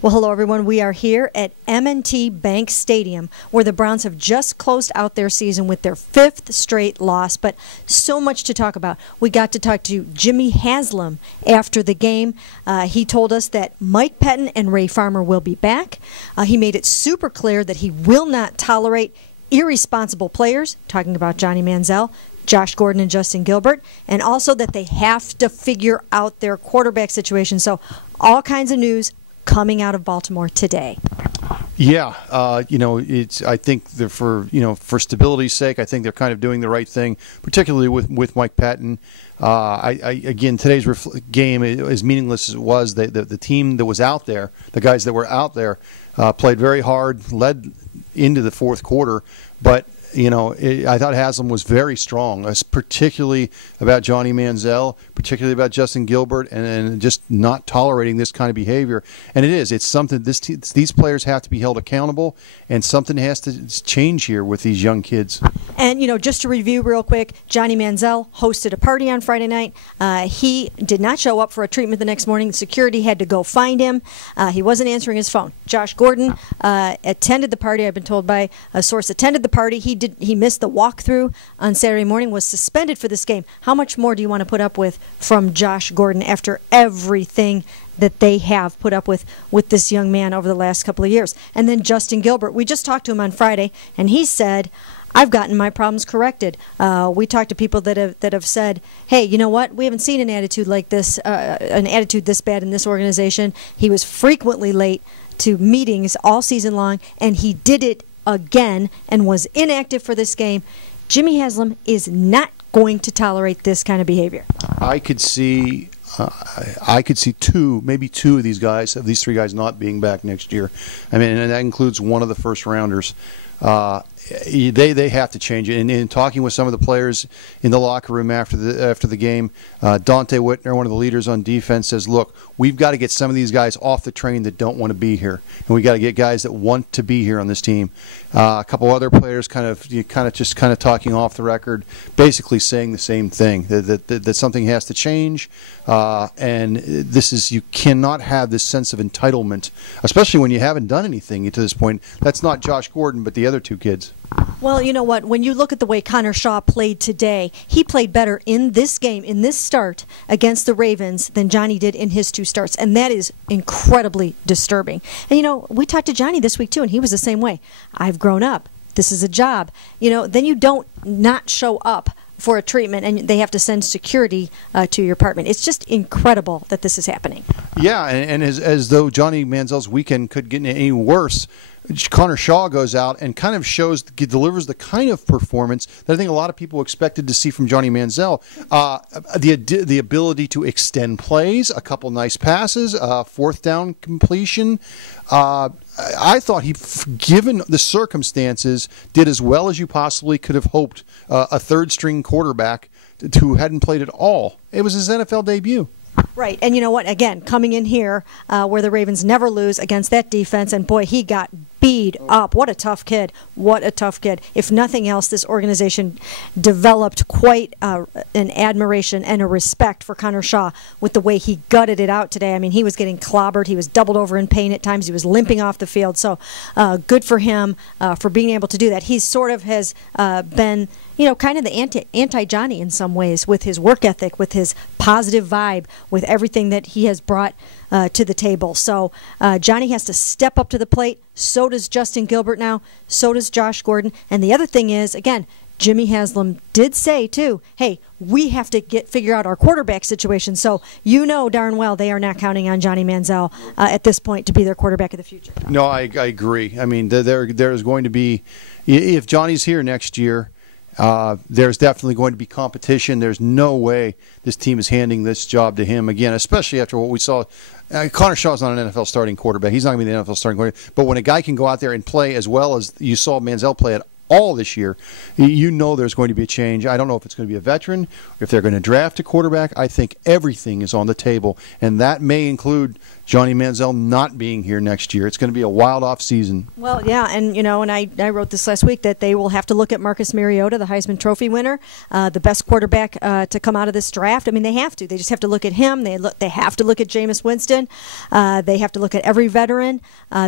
Well, hello, everyone. We are here at M&T Bank Stadium, where the Browns have just closed out their season with their 5th straight loss, but so much to talk about. We got to talk to Jimmy Haslam after the game. He told us that Mike Pettin and Ray Farmer will be back. He made it super clear that he will not tolerate irresponsible players, talking about Johnny Manziel, Josh Gordon and Justin Gilbert, and also that they have to figure out their quarterback situation. So all kinds of news coming out of Baltimore today. Yeah, I think for stability's sake, I think they're kind of doing the right thing, particularly with Mike Patton. Again, today's game, as meaningless as it was, the team that was out there, the guys that were out there, played very hard, led into the fourth quarter, but I thought Haslam was very strong, particularly about Johnny Manziel, particularly about Justin Gilbert, and just not tolerating this kind of behavior. And it's something these players have to be held accountable, and something has to change here with these young kids. And, just to review real quick, Johnny Manziel hosted a party on Friday night. He did not show up for a treatment the next morning. Security had to go find him. He wasn't answering his phone. Josh Gordon attended the party. I've been told by a source attended the party. He missed the walkthrough on Saturday morning, was suspended for this game. How much more do you want to put up with from Josh Gordon after everything that they have put up with this young man over the last couple of years? And then Justin Gilbert, we just talked to him on Friday, and he said, I've gotten my problems corrected. We talked to people that have said, hey, you know what? We haven't seen an attitude like this, an attitude this bad in this organization. He was frequently late to meetings all season long, and he did it again and was inactive for this game. Jimmy Haslam is not going to tolerate this kind of behavior. I could see maybe two of these three guys not being back next year. I mean, and that includes one of the first rounders. They have to change it. And in talking with some of the players in the locker room after the game, Dante Whitner, one of the leaders on defense, says, "Look, we've got to get some of these guys off the train that don't want to be here, and we got to get guys that want to be here on this team." A couple other players kind of talking off the record, basically saying the same thing, that something has to change, and you cannot have this sense of entitlement, especially when you haven't done anything to this point. That's not Josh Gordon, but the other two kids. Well, you know what? When you look at the way Connor Shaw played today, he played better in this game, in this start against the Ravens than Johnny did in his 2 starts, and that is incredibly disturbing. And, we talked to Johnny this week, too, and he was the same way. I've grown up. This is a job. Then you don't not show up for a treatment, and they have to send security to your apartment. It's just incredible that this is happening. Yeah, and as though Johnny Manziel's weekend could get any worse, Connor Shaw goes out and kind of delivers the kind of performance that I think a lot of people expected to see from Johnny Manziel. The ability to extend plays, a couple nice passes, 4th down completion. I thought he, given the circumstances, did as well as you possibly could have hoped a third-string quarterback who hadn't played at all. It was his NFL debut. Right, and you know what? Again, coming in here where the Ravens never lose against that defense, and boy, he got beat up. What a tough kid. What a tough kid. If nothing else, this organization developed quite an admiration and a respect for Connor Shaw with the way he gutted it out today. I mean, he was getting clobbered. He was doubled over in pain at times. He was limping off the field. So good for him for being able to do that. He sort of has been kind of the anti-Johnny in some ways, with his work ethic, with his positive vibe, with everything that he has brought to the table. So Johnny has to step up to the plate. So does Justin Gilbert now. So does Josh Gordon. And the other thing is, again, Jimmy Haslam did say, too, hey, we have to figure out our quarterback situation. So darn well they are not counting on Johnny Manziel at this point to be their quarterback of the future. No, I agree. I mean, there's going to be, if Johnny's here next year, there's definitely going to be competition. There's no way this team is handing this job to him again, especially after what we saw. Connor Shaw's not an NFL starting quarterback. He's not going to be the NFL starting quarterback. But when a guy can go out there and play as well as you saw Manziel play at all this year, you know there's going to be a change. I don't know if it's going to be a veteran, if they're going to draft a quarterback. I think everything is on the table, and that may include Johnny Manziel not being here next year. It's going to be a wild off season. Well, yeah, and and I wrote this last week that they will have to look at Marcus Mariota, the Heisman Trophy winner, the best quarterback to come out of this draft. I mean, they have to. They just have to look at him. They have to look at Jameis Winston. They have to look at every veteran.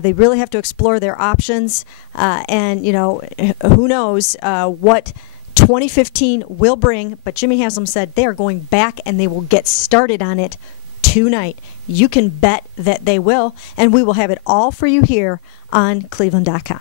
They really have to explore their options. And who knows what 2015 will bring. But Jimmy Haslam said they are going back and they will get started on it tonight. You can bet that they will. And we will have it all for you here on cleveland.com.